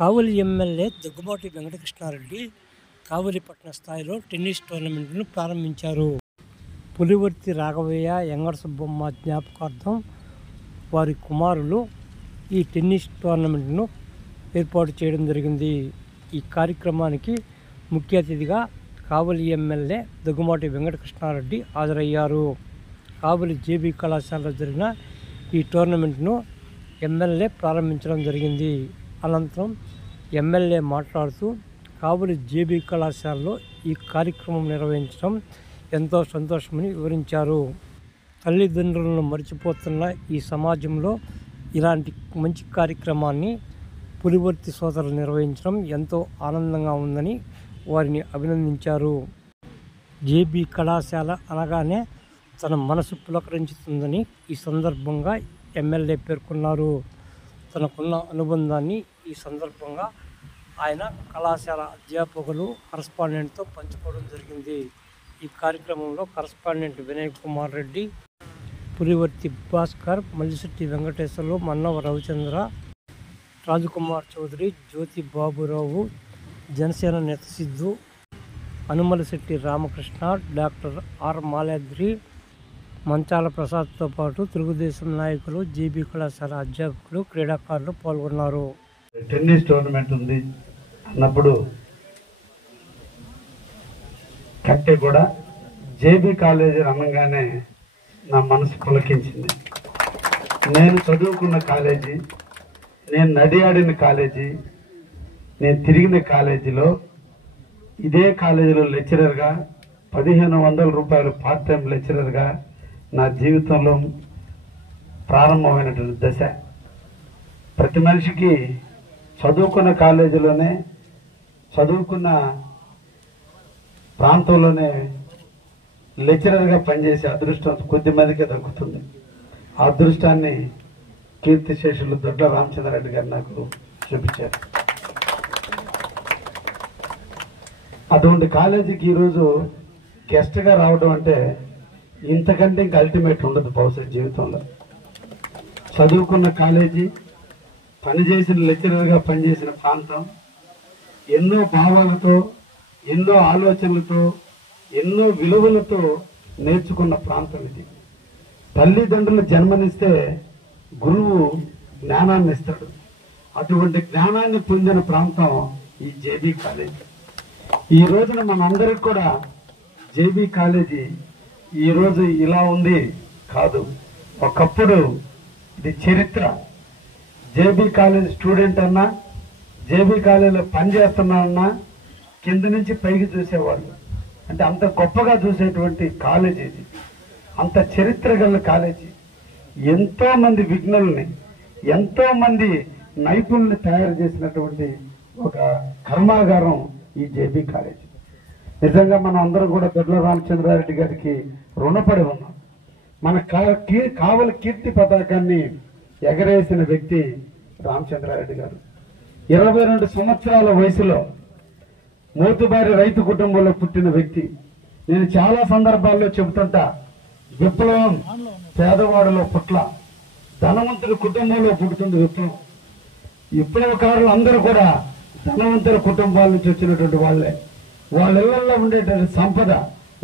కావలి MLA Daggubati Venkatakrishna Reddy కావలి పట్టణ స్థాయిలో tennis టోర్నమెంట్ను ప్రారంభించారు. పులివర్తి రాఘవయ్య, యంగర్ సుబ్బమ్మ జ్ఞాపకార్థం వారి కుమారులు ఈ టెన్నిస్ టోర్నమెంట్ను ఏర్పాటు చేయడం జరిగింది. ఈ కార్యక్రమానికి ముఖ్య అతిథిగా కావలి ఎమ్మెల్యే దగ్గుబాటి వెంకటకృష్ణారెడ్డి హాజరయ్యారు. కావలి జేబీ కళాశాలలో జరిగిన ఈ టోర్నమెంట్ను ఎమ్మెల్యే ప్రారంభించడం జరిగింది. అనంతరం ఎమ్మెల్యే మాట్లాడుతూ కావలి జేబీ కళాశాలలో ఈ కార్యక్రమం నిర్వహించడం ఎంతో సంతోషమని వివరించారు. తల్లిదండ్రులను మర్చిపోతున్న ఈ సమాజంలో ఇలాంటి మంచి కార్యక్రమాన్ని పులివర్తి సోదరులు నిర్వహించడం ఎంతో ఆనందంగా ఉందని వారిని అభినందించారు. జేబీ కళాశాల అనగానే తన మనసు పులకరించుతుందని ఈ సందర్భంగా ఎమ్మెల్యే పేర్కొన్నారు. తనకున్న అనుబంధాన్ని ఈ సందర్భంగా ఆయన కళాశాల అధ్యాపకులు కరస్పాండెంట్తో పంచుకోవడం జరిగింది. ఈ కార్యక్రమంలో కరస్పాండెంట్ వినయ్ కుమార్ రెడ్డి, పులివర్తి భాస్కర్, మల్లిశెట్టి వెంకటేశ్వర్లు, మన్నవ రవిచంద్ర, రాజకుమార్ చౌదరి, జ్యోతి బాబురావు, జనసేన నేత సిద్ధు, అనుమలశెట్టి రామకృష్ణ, డాక్టర్ ఆర్ మాలాద్రి, మంచాల ప్రసాద్తో పాటు తెలుగుదేశం నాయకులు, జేబీ కళాశాల అధ్యాపకులు, క్రీడాకారులు పాల్గొన్నారు. టెన్నిస్ టోర్నమెంట్ ఉంది అన్నప్పుడు కంటే కూడా జేబీ కాలేజీ అనగానే నా మనసు పులకించింది. నేను చదువుకున్న కాలేజీ, నేను నడియాడిన కాలేజీ, నేను తిరిగిన కాలేజీలో, ఇదే కాలేజీలో లెక్చరర్గా 1500 రూపాయలు పార్ట్ టైం లెక్చరర్గా నా జీవితంలో ప్రారంభమైనటువంటి దశ. ప్రతి మనిషికి చదువుకున్న కాలేజీలోనే, చదువుకున్న ప్రాంతంలోనే లెక్చరర్గా పనిచేసే అదృష్టం కొద్దిమందికే దక్కుతుంది. ఆ అదృష్టాన్ని కీర్తిశేషులు దొడ్ల రామచంద్రారెడ్డి గారు నాకు చూపించారు. అటువంటి కాలేజీకి ఈరోజు గెస్ట్గా రావడం అంటే ఇంతకంటే ఇంకా అల్టిమేట్ ఉండదు బహుశా జీవితంలో. చదువుకున్న కాలేజీ, పనిచేసిన లెక్చరర్గా పనిచేసిన ప్రాంతం, ఎన్నో భావాలతో, ఎన్నో ఆలోచనలతో, ఎన్నో విలువలతో నేర్చుకున్న ప్రాంతం ఇది. తల్లిదండ్రులు జన్మనిస్తే గురువు జ్ఞానాన్ని ఇస్తాడు. అటువంటి జ్ఞానాన్ని పొందిన ప్రాంతం ఈ జేబీ కాలేజీ. ఈ రోజున మనందరికి కూడా జేబీ కాలేజీ ఈరోజు ఇలా ఉంది కాదు, ఒకప్పుడు ఇది చరిత్ర. జేబీ కాలేజ్ స్టూడెంట్ అన్నా, జేబీ కాలేజీలో పనిచేస్తున్నానన్నా కింద నుంచి పైకి చూసేవాళ్ళు. అంటే అంత గొప్పగా చూసేటువంటి కాలేజీ ఇది, అంత చరిత్ర గల కాలేజీ. ఎంతో మంది విఘ్నుల్ని, ఎంతో మంది నైపుణ్యుల్ని తయారు చేసినటువంటి ఒక కర్మాగారం ఈ జేబీ కాలేజీ. నిజంగా మనం అందరం కూడా దొడ్ల రామచంద్రారెడ్డి గారికి రుణపడి ఉన్నాం. మన కావలి కీర్తి పతాకాన్ని ఎగరేసిన వ్యక్తి రామచంద్రారెడ్డి గారు. 22 సంవత్సరాల వయసులో మోతుబారి రైతు కుటుంబంలో పుట్టిన వ్యక్తి. నేను చాలా సందర్భాల్లో చెబుతుంటా, విప్లవం పేదవాడిలో పుట్ల, ధనవంతుల కుటుంబంలో పుడుతుంది విప్లవం. విప్లవకారులు అందరూ కూడా ధనవంతుల కుటుంబాల నుంచి వచ్చినటువంటి వాళ్లే. వాళ్ళ ఇళ్లలో ఉండేటువంటి సంపద,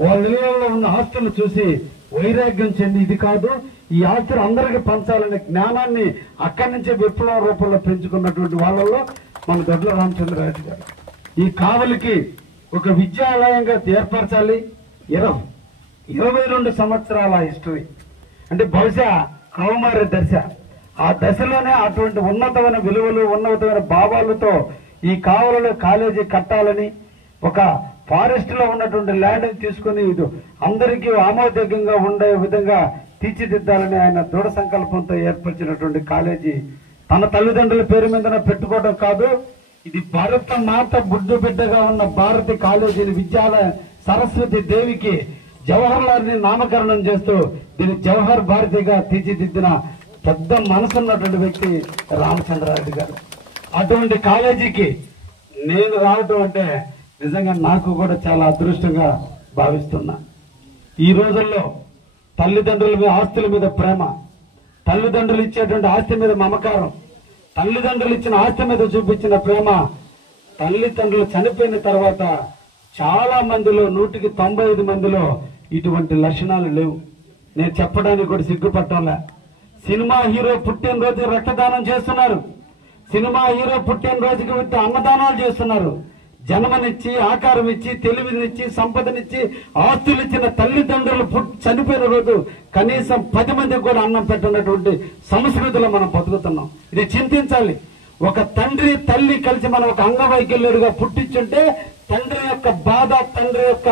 వాళ్ళ ఇళ్లలో ఉన్న ఆస్తులు చూసి వైరాగ్యం చెంది ఇది కాదు, ఈ ఆస్తులు అందరికీ పంచాలనే జ్ఞానాన్ని అక్కడి నుంచే విప్లవ రూపంలో పెంచుకున్నటువంటి వాళ్ళలో మన దొడ్ల రామచంద్రారెడ్డి గారు. ఈ కావలికి ఒక విద్యాలయంగా ఏర్పరచాలి. 22 సంవత్సరాల హిస్టరీ అంటే బహుశా కౌమార దశ. ఆ దశలోనే అటువంటి ఉన్నతమైన విలువలు, ఉన్నతమైన భావాలతో ఈ కావలిలో కాలేజీ కట్టాలని, ఒక ఫారెస్ట్ లో ఉన్నటువంటి ల్యాండ్ తీసుకుని ఇది అందరికీ ఆమోదయోగ్యంగా ఉండే విధంగా తీర్చిదిద్దాలని ఆయన దృఢ సంకల్పంతో ఏర్పరిచినటువంటి కాలేజీ తన తల్లిదండ్రుల పేరు మీద పెట్టుకోవడం కాదు, ఇది భారత మాత బుడ్డు బిడ్డగా ఉన్న భారతి కాలేజీని విద్యాలయ సరస్వతి దేవికి జవహర్ లాల్ ని నామకరణం చేస్తూ దీన్ని జవహర్ భారతిగా తీర్చిదిద్దిన పెద్ద మనసున్నటువంటి వ్యక్తి రామచంద్రారెడ్డి గారు. అటువంటి కాలేజీకి నేను రావటం అంటే నిజంగా నాకు కూడా చాలా అదృష్టంగా భావిస్తున్నా. ఈ రోజుల్లో తల్లిదండ్రుల మీద, ఆస్తుల మీద ప్రేమ, తల్లిదండ్రులు ఇచ్చేటువంటి ఆస్తి మీద మమకారం, తల్లిదండ్రులు ఇచ్చిన ఆస్తి మీద చూపించిన ప్రేమ తల్లిదండ్రులు చనిపోయిన తర్వాత చాలా మందిలో 195 మందిలో ఇటువంటి లక్షణాలు లేవు. నేను చెప్పడానికి కూడా సిగ్గుపట్టంలే. సినిమా హీరో పుట్టినరోజు రక్తదానం చేస్తున్నారు, సినిమా హీరో పుట్టినరోజుకి వచ్చి అన్నదానాలు చేస్తున్నారు. జన్మనిచ్చి ఆకారం ఇచ్చి తెలివినిచ్చి సంపదనిచ్చి ఆస్తులు ఇచ్చిన తల్లిదండ్రులు చనిపోయిన రోజు కనీసం 10 మందికి కూడా అన్నం పెట్టినటువంటి సంస్కృతిలో మనం బతుకుతున్నాం. ఇది చింతించాలి. ఒక తండ్రి తల్లి కలిసి మనం ఒక అంగవైకల్యుడిగా పుట్టించుంటే తండ్రి యొక్క బాధ, తండ్రి యొక్క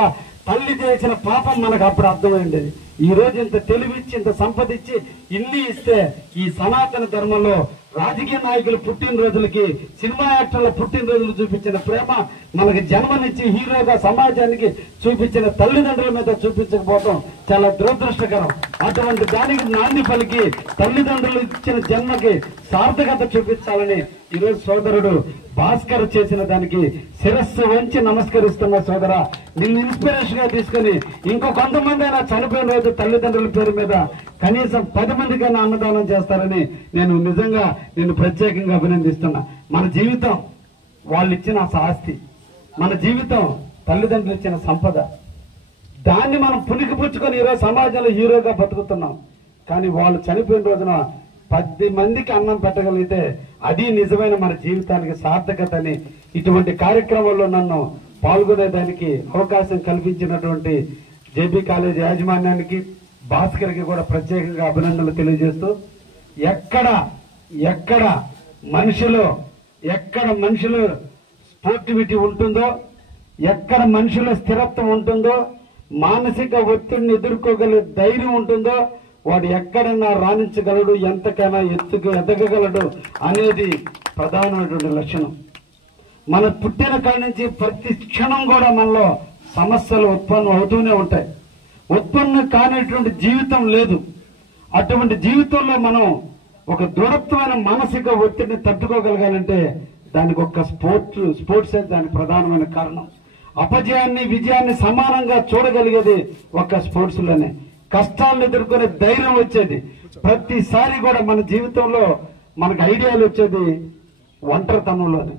తల్లి చేసిన పాపం మనకు అప్పుడు అర్థమైంది. ఈ రోజు ఇంత తెలివిచ్చి ఇంత సంపద ఇచ్చి ఇన్ని ఇస్తే ఈ సనాతన ధర్మంలో రాజకీయ నాయకులు పుట్టినరోజులకి సినిమా యాక్టర్ల పుట్టినరోజులు చూపించిన ప్రేమ మనకి జన్మనిచ్చి హీరోగా సమాజానికి చూపించిన తల్లిదండ్రుల మీద చూపించకపోవడం చాలా దురదృష్టకరం. అటువంటి దానికి నాంది పలికి తల్లిదండ్రులు ఇచ్చిన జన్మకి సార్థకత చూపించాలని ఈరోజు సోదరుడు భాస్కర్ చేసిన దానికి శిరస్సు వంచి నమస్కరిస్తున్న సోదర. నిన్ను ఇన్స్పిరేషన్ గా తీసుకుని ఇంకో కొంతమంది అయినా చనిపోయిన రోజు తల్లిదండ్రుల పేరు మీద కనీసం 10 మందికైనా అన్నదానం చేస్తారని నేను నిజంగా నిన్ను ప్రత్యేకంగా అభినందిస్తున్నా. మన జీవితం వాళ్ళు ఇచ్చిన ఆస్తి, మన జీవితం తల్లిదండ్రులు ఇచ్చిన సంపద. దాన్ని మనం పుణికిపుచ్చుకొని ఈరోజు సమాజంలో హీరోగా బతుకుతున్నాం. కానీ వాళ్ళు చనిపోయిన రోజున 10 మందికి అన్నం పెట్టగలిగితే అది నిజమైన మన జీవితానికి సార్థకత అని ఇటువంటి కార్యక్రమాల్లో నన్ను పాల్గొనేదానికి అవకాశం కల్పించినటువంటి జేబీ కాలేజ్ యాజమాన్యానికి, భాస్కర్కి కూడా ప్రత్యేకంగా అభినందనలు తెలియజేస్తూ ఎక్కడ మనిషిలో స్పోర్టివిటీ ఉంటుందో, ఎక్కడ మనిషిలో స్థిరత్వం ఉంటుందో, మానసిక ఒత్తిడిని ఎదుర్కోగలిగే ధైర్యం ఉంటుందో వాడు ఎక్కడన్నా రాణించగలడు, ఎంతకైనా ఎదగగలడు అనేది ప్రధానమైనటువంటి లక్షణం. మన పుట్టిన కాడి నుంచి ప్రతి క్షణం కూడా మనలో సమస్యలు ఉత్పన్నం అవుతూనే ఉంటాయి. ఉత్పన్నం కానిటువంటి జీవితం లేదు. అటువంటి జీవితంలో మనం ఒక దృఢత్వమైన మానసిక ఒత్తిడిని తట్టుకోగలగాలంటే దానికి ఒక స్పోర్ట్స్ దానికి ప్రధానమైన కారణం. అపజయాన్ని విజయాన్ని సమానంగా చూడగలిగేది ఒక స్పోర్ట్స్ లోనే. కష్టాలను ఎదుర్కొనే ధైర్యం వచ్చేది ప్రతిసారి కూడా మన జీవితంలో మనకు ఐడియాలు వచ్చేది ఒంటరితనంలోనే.